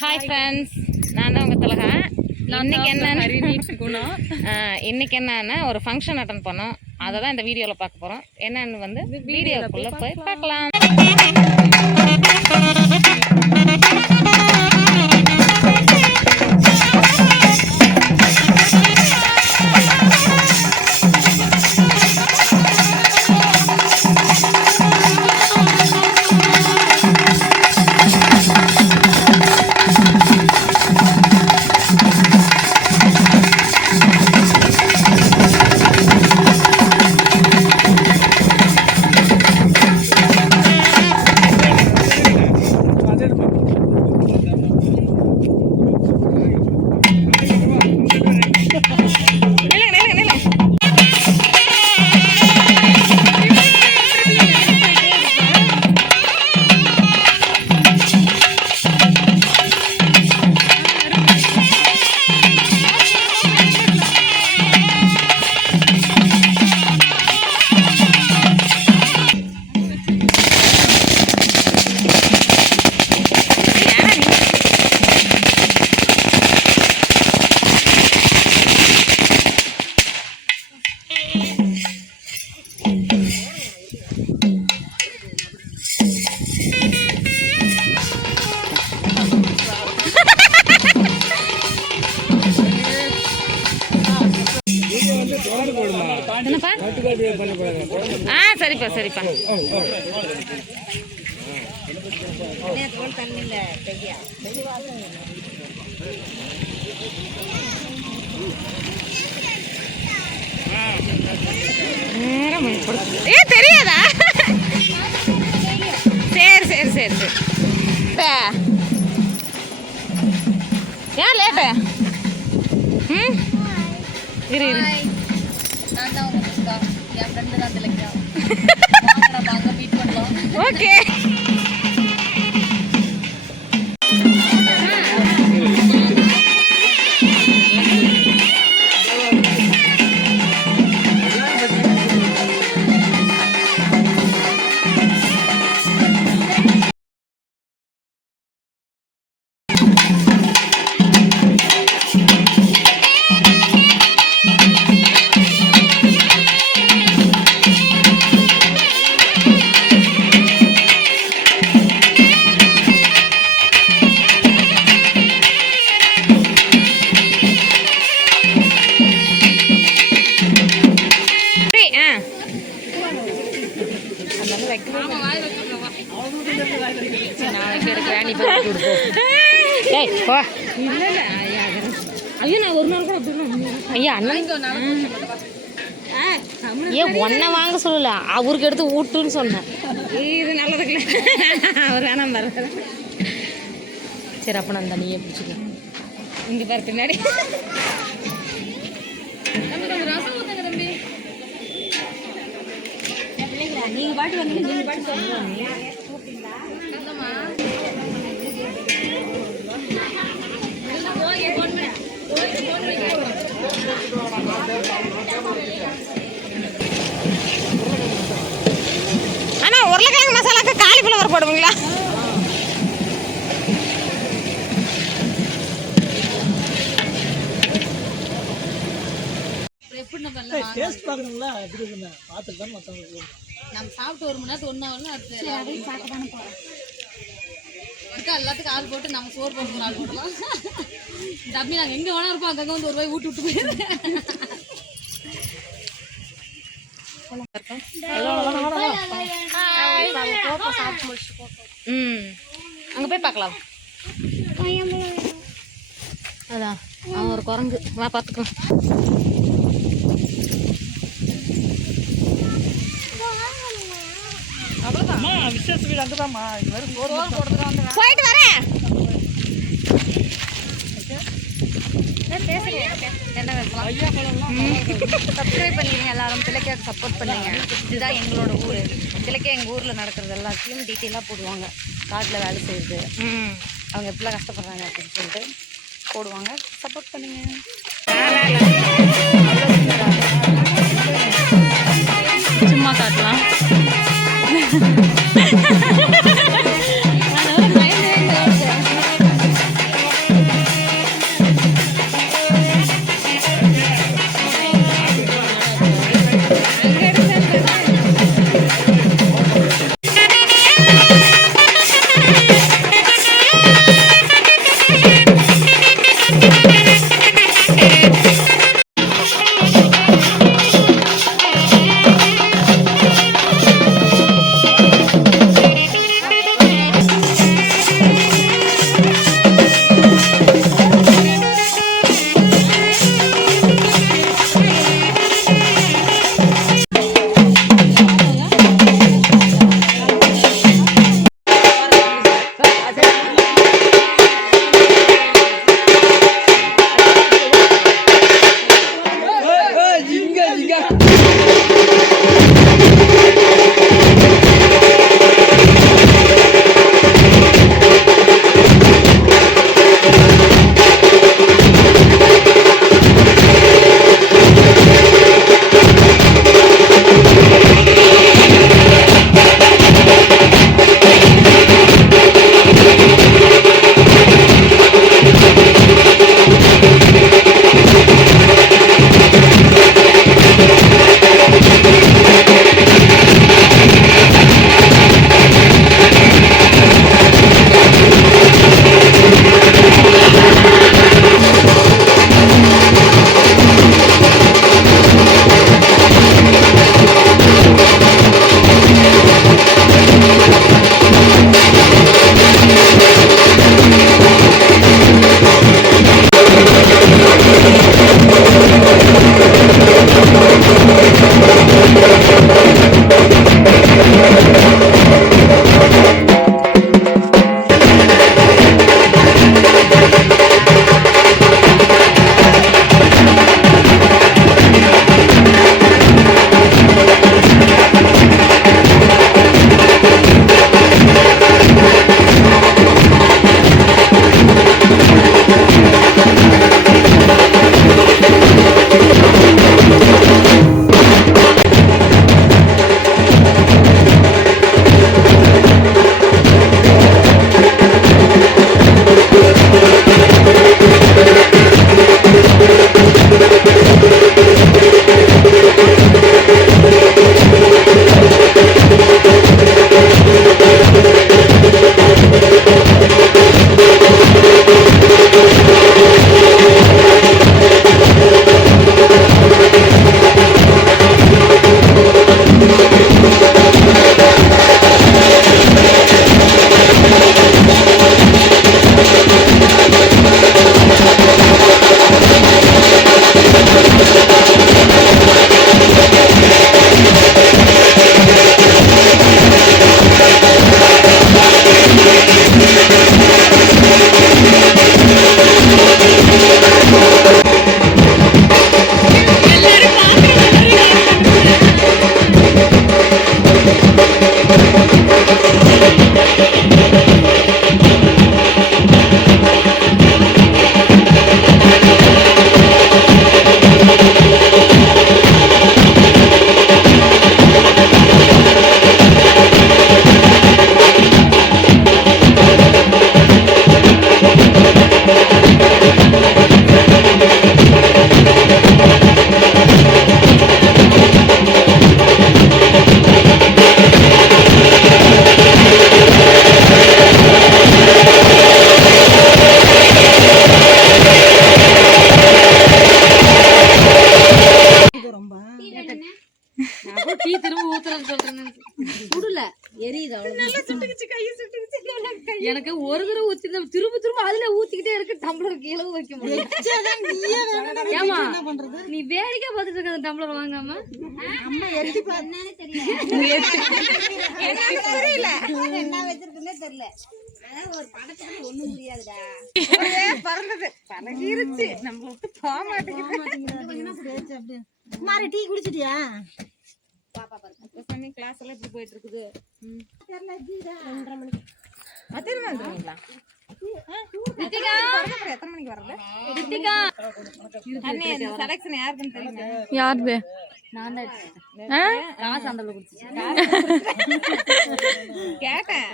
Hi friends, நான் தான் உங்கள் திலகா. இன்னைக்கு என்னன்னா ஒரு ஃபங்க்ஷன் அட்டன் பண்ணோம். அதை தான் இந்த வீடியோவில் பார்க்க போகிறோம். என்னன்னு வந்து வீடியோக்குள்ளே போய் பார்க்கலாம். சரிப்பா சரிப்பா. தெரியாதா? சரி சரி சரி சரி. ஏன் லேட்டு? இரு இரு. ஓகே. ஏன் ஒன்ன வாங்க சொல்லல, அவருக்கு எடுத்து ஊட்டுன்னு சொன்னேன். இது நல்லதுக்கு அவர் வேணாம் பாரு. சரி, அப்போ நான் தனியே பிடிச்சிக்க. இங்கே பாரு பின்னாடி. நீங்க பாட்டு வந்து நீங்க பாட்டு சொல்லுவாங்க. அண்ணா, உருளைக்கிழங்கு மசாலாக்கு காலிஃப்ளவர் போடுவீங்களா? நம்ம சாப்பிட்டு ஒரு மணி நேரத்துக்கு எல்லாத்துக்கும் ஆள் போட்டு நம்ம சோறு போட்டு ஆள் போடலாம். தம்பி நாங்கள் எங்கே வேணா இருப்போம், அங்கங்கே வந்து ஒரு ரூபாய் ஊட்டி விட்டு போயிடுறேன். அங்கே போய் பார்க்கலாம். அதான் அவன் ஒரு குரங்கு. வா பார்த்துக்கலாம். விசேஷ வீடு அங்கதாம்மா. போயிட்டு வரேன். சப்ஸ்கிரைப் பண்ணிடுங்க எல்லாரும். திலக்கையாக்கு சப்போர்ட் பண்ணுங்க. இதுதான் எங்களோட ஊர். திலக்கையா எங்கள் ஊரில் நடக்கிறது எல்லாத்தையும் டீட்டெயிலாக போடுவாங்க. காட்டில் வேலை செய்யுது, அவங்க எப்படிலாம் கஷ்டப்படுறாங்க அப்படின்னு சொல்லிட்டு போடுவாங்க. சப்போர்ட் பண்ணுங்க. சும்மா காட்டலாம். டீ திரும்ப ஊத்துறேன்னு சொல்றேன்னு சுடல எரியுது அவ்வளவு. எனக்கு ஒரு தடவை ஊத்தி திரும்ப திரும்ப அதுல ஊத்திக்கிட்டே இருக்கு. டம்ளர் கீழே வைக்க முடியல. ஏமா நீ வேடிக்கை பார்த்துட்டு இருக்க டம்ளர் வாங்காம அம்மா எட்டி பண்ணானே தெரியல. என்ன வச்சிருக்குன்னே தெரியல. ஒரு படத்துக்கு ஒண்ணும் முடியாதுடா. பறந்தது பழகிருச்சு. நம்ம விட்டு போக மாட்டேங்குது. மாறி டீ குடிச்சிட்டியா? பாப்பா பாருங்க சனி கிளாஸ் எல்லாம் இப்படி போயிட்டு இருக்குது. தெரியல ஜீடா 2:30 மணிக்கு மத்தியானம் வந்துருவீங்களா? ரித்திகா எத்தனை மணிக்கு வரல? ரித்திகா அண்ணே இந்த செலக்ஷன் யாருக்குன்னு தெரியுமா? யாருது? நான் தான் ராஸ் அந்தல குடிச்சு கேட்டேன்.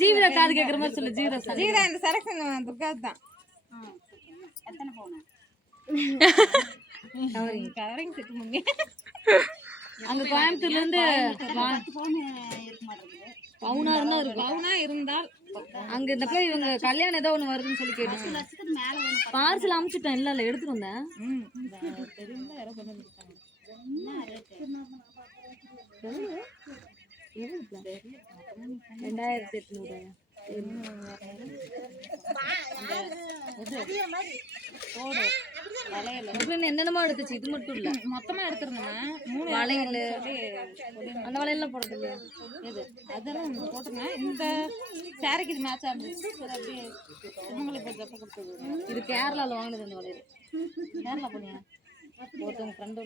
ஜீவிதா காது கேக்குற மாதிரி சொல்லு. ஜீவிதா இந்த செலக்ஷன் துர்கா தான். எத்தனை போன கவரிங் செட் மம்மி அங்க கோயம்புத்தூர்ல இருந்து பவுனா இருந்தால் அங்க இந்த போய் இவங்க கல்யாணம் ஏதோ ஒண்ணு வருதுன்னு சொல்லி கேட்டு பார்சல் அமுச்சுட்டேன். இல்ல எடுத்துட்டு வந்தேன். 2800 என்னென்னமோ எடுத்துச்சு. இது மட்டும் இல்ல, மொத்தமா எடுத்துருந்தேன். 3 வளையல் அந்த வளையல்லாம் போடுறது இல்லையா? இது அதெல்லாம் போட்டுருந்தேன். இந்த சாரிக்கு இது மேட்சா இருந்துச்சு. அப்படியே இது கேரளால வாங்கினது. அந்த வளையல் கேரளா போனியா? ஒருத்தவங்க ஃப்ரெண்ட்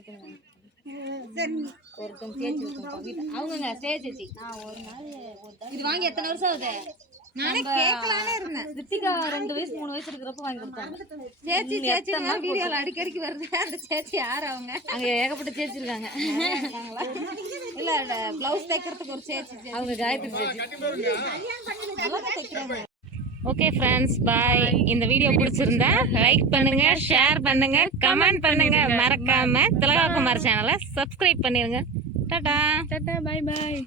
ஒருத்தவங்க சேச்சி அவங்க சேச்சி. இது வாங்கி எத்தனை வருஷம் ஆகுது? நானே கேட்கலானே இருந்தேன். ரித்திகா 2 வயசு 3 வயசு இருக்கிறப்ப வாங்கி கொடுத்தாங்க. சேச்சி வீடியோல அடிக்கடிக்கு வருது. அந்த சேச்சி யார்? அவங்க அங்க ஏகப்பட்ட சேச்சி இருக்காங்க. இல்ல பிளவுஸ் தைக்கிறதுக்கு ஒரு சேச்சி, அவங்க காயத்ரி சேச்சி. ஓகே ஃப்ரெண்ட்ஸ், பாய். இந்த வீடியோ பிடிச்சிருந்தா லைக் பண்ணுங்க, ஷேர் பண்ணுங்க, கமெண்ட் பண்ணுங்க. மறக்காம திலகா குமார் சேனலை சப்ஸ்கிரைப் பண்ணிருங்க. டாடா டாடா, பாய் பாய்.